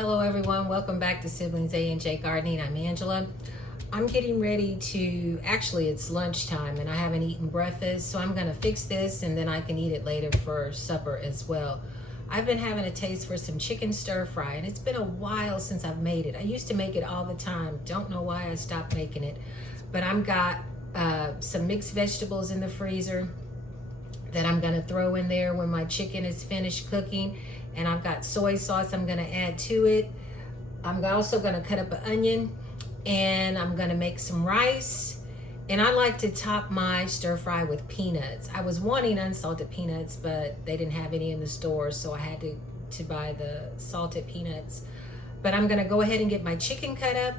Hello everyone, welcome back to Siblings A and J Gardening. I'm Angela. I'm getting ready to, actually it's lunchtime and I haven't eaten breakfast, so I'm gonna fix this and then I can eat it later for supper as well. I've been having a taste for some chicken stir fry and it's been a while since I've made it. I used to make it all the time. Don't know why I stopped making it, but I've got some mixed vegetables in the freezer that I'm gonna throw in there when my chicken is finished cooking. And I've got soy sauce I'm gonna add to it. I'm also gonna cut up an onion and I'm gonna make some rice. And I like to top my stir fry with peanuts. I was wanting unsalted peanuts, but they didn't have any in the store, so I had to buy the salted peanuts. But I'm gonna go ahead and get my chicken cut up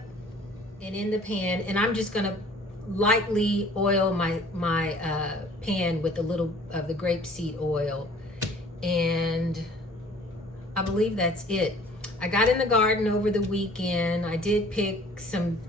and in the pan, and I'm just gonna lightly oil my pan with a little of the grapeseed oil. And I believe that's it. I got in the garden over the weekend. I did pick some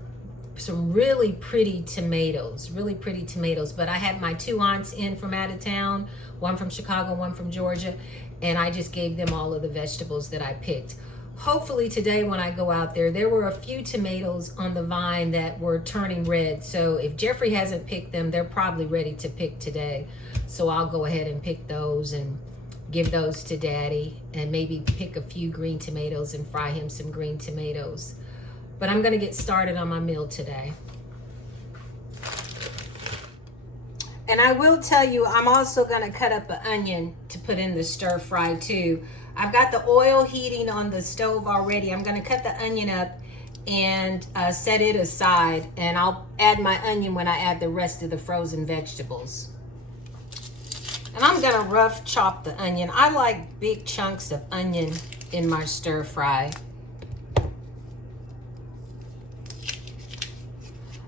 really pretty tomatoes, but I had my two aunts in from out of town, one from Chicago, one from Georgia, and I just gave them all of the vegetables that I picked. Hopefully today when I go out there were a few tomatoes on the vine that were turning red. So if Jeffrey hasn't picked them, they're probably ready to pick today. So I'll go ahead and pick those and give those to Daddy, and maybe pick a few green tomatoes and fry him some green tomatoes. But I'm gonna get started on my meal today. And I will tell you, I'm also gonna cut up an onion to put in the stir fry too. I've got the oil heating on the stove already. I'm gonna cut the onion up and set it aside, and I'll add my onion when I add the rest of the frozen vegetables. And I'm gonna rough chop the onion. I like big chunks of onion in my stir fry.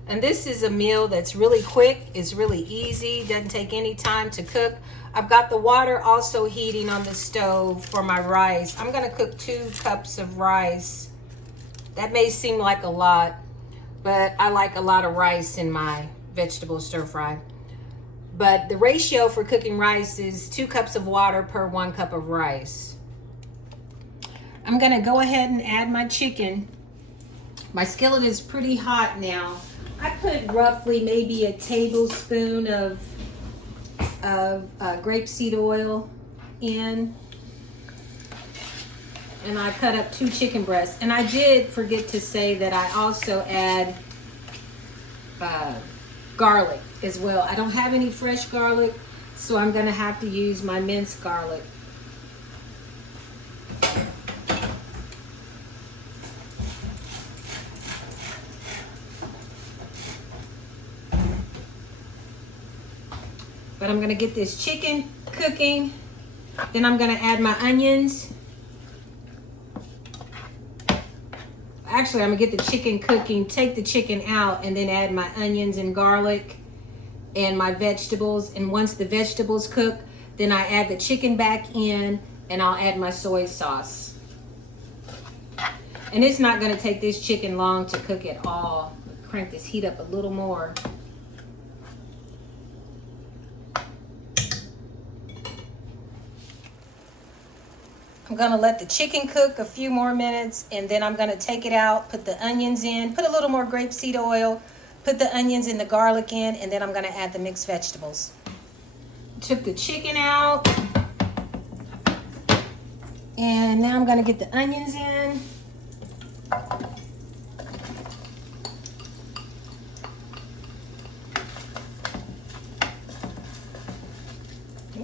And this is a meal that's really quick, it's really easy, doesn't take any time to cook. I've got the water also heating on the stove for my rice. I'm gonna cook 2 cups of rice. That may seem like a lot, but I like a lot of rice in my vegetable stir fry. But the ratio for cooking rice is 2 cups of water per 1 cup of rice. I'm gonna go ahead and add my chicken. My skillet is pretty hot now. I put roughly maybe a tablespoon of grapeseed oil in. And I cut up 2 chicken breasts. And I did forget to say that I also add garlic as well. I don't have any fresh garlic, so I'm gonna have to use my minced garlic. But I'm gonna get this chicken cooking, then I'm gonna add my onions. Actually, I'm gonna get the chicken cooking, take the chicken out, and then add my onions and garlic and my vegetables. And once the vegetables cook, then I add the chicken back in and I'll add my soy sauce. And it's not gonna take this chicken long to cook at all. Crank this heat up a little more. I'm gonna let the chicken cook a few more minutes, and then I'm gonna take it out, put the onions in, put a little more grapeseed oil, put the onions and the garlic in, and then I'm gonna add the mixed vegetables. Took the chicken out, and now I'm gonna get the onions in.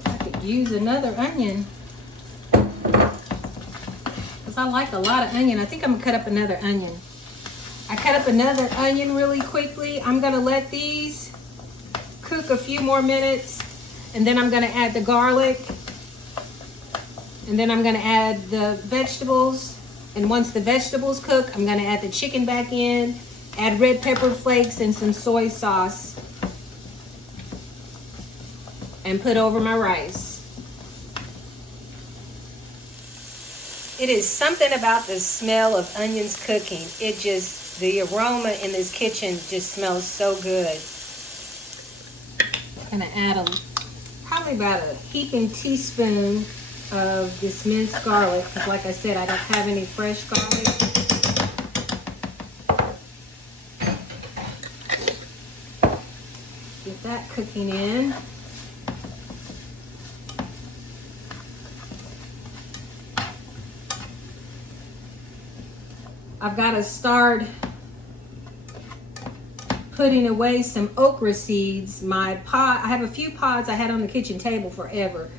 I could use another onion. I like a lot of onion. I think I'm gonna cut up another onion. I cut up another onion really quickly. I'm gonna let these cook a few more minutes, and then I'm gonna add the garlic, and then I'm gonna add the vegetables. And once the vegetables cook, I'm gonna add the chicken back in, add red pepper flakes and some soy sauce, and put over my rice. It is something about the smell of onions cooking. The aroma in this kitchen just smells so good. I'm gonna add probably about a heaping teaspoon of this minced garlic, because like I said, I don't have any fresh garlic. Get that cooking in. I've got to start putting away some okra seeds. I have a few pods I had on the kitchen table forever.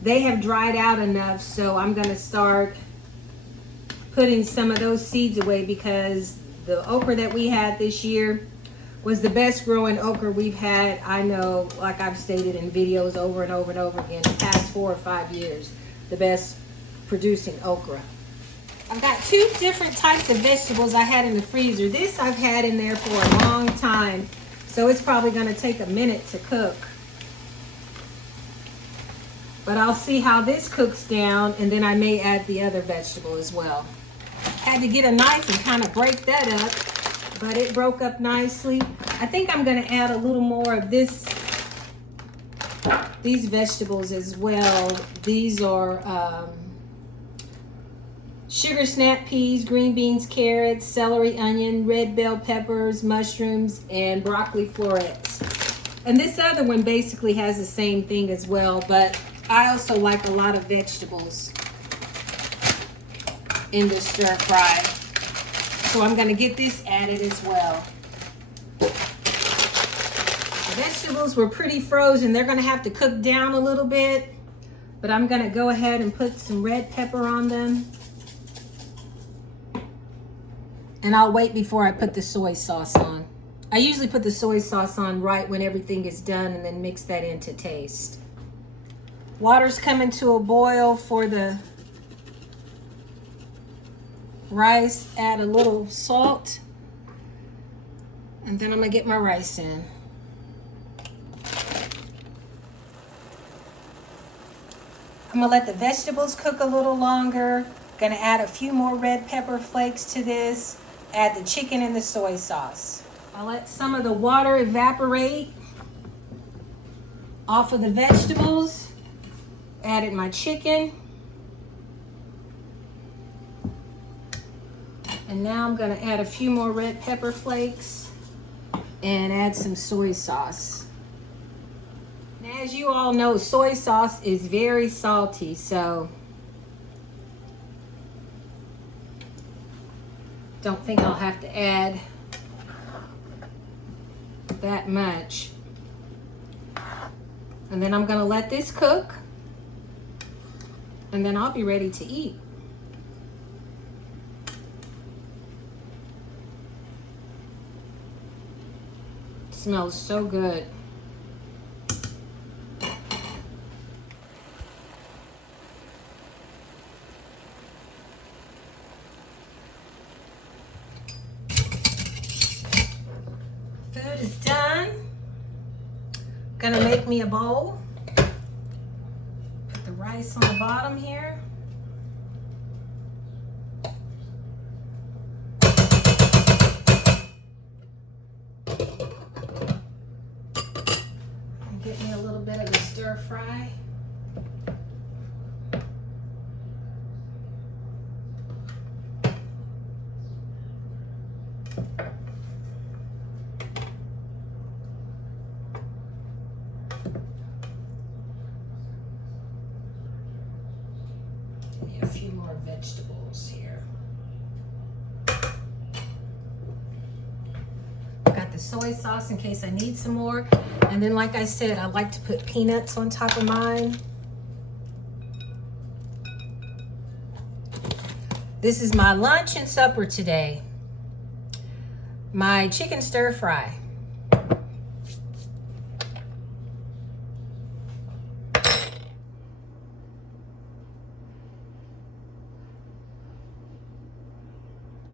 They have dried out enough, so I'm going to start putting some of those seeds away, because the okra that we had this year was the best growing okra we've had, I know, like I've stated in videos over and over and over again, the past 4 or 5 years, the best producing okra. I've got 2 different types of vegetables I had in the freezer. This I've had in there for a long time, so it's probably going to take a minute to cook. But I'll see how this cooks down, and then I may add the other vegetable as well. Had to get a knife and kind of break that up, but it broke up nicely. I think I'm going to add a little more of these vegetables as well. These are sugar snap peas, green beans, carrots, celery, onion, red bell peppers, mushrooms, and broccoli florets. And this other one basically has the same thing as well, but I also like a lot of vegetables in the stir fry. So I'm going to get this added as well. The vegetables were pretty frozen. They're going to have to cook down a little bit, but I'm going to go ahead and put some red pepper on them. And I'll wait before I put the soy sauce on. I usually put the soy sauce on right when everything is done and then mix that in to taste. Water's coming to a boil for the rice. Add a little salt. And then I'm going to get my rice in. I'm going to let the vegetables cook a little longer. Going to add a few more red pepper flakes to this. Add the chicken and the soy sauce. I'll let some of the water evaporate off of the vegetables. Added my chicken. And now I'm going to add a few more red pepper flakes and add some soy sauce. And as you all know, soy sauce is very salty, so don't think I'll have to add that much. And then I'm going to let this cook, and then I'll be ready to eat. It smells so good. Food is done. Gonna make me a bowl. Put the rice on the bottom here. And get me a little bit of a stir fry. A few more vegetables here. Got the soy sauce in case I need some more. And then, like I said, I like to put peanuts on top of mine. This is my lunch and supper today. My chicken stir fry.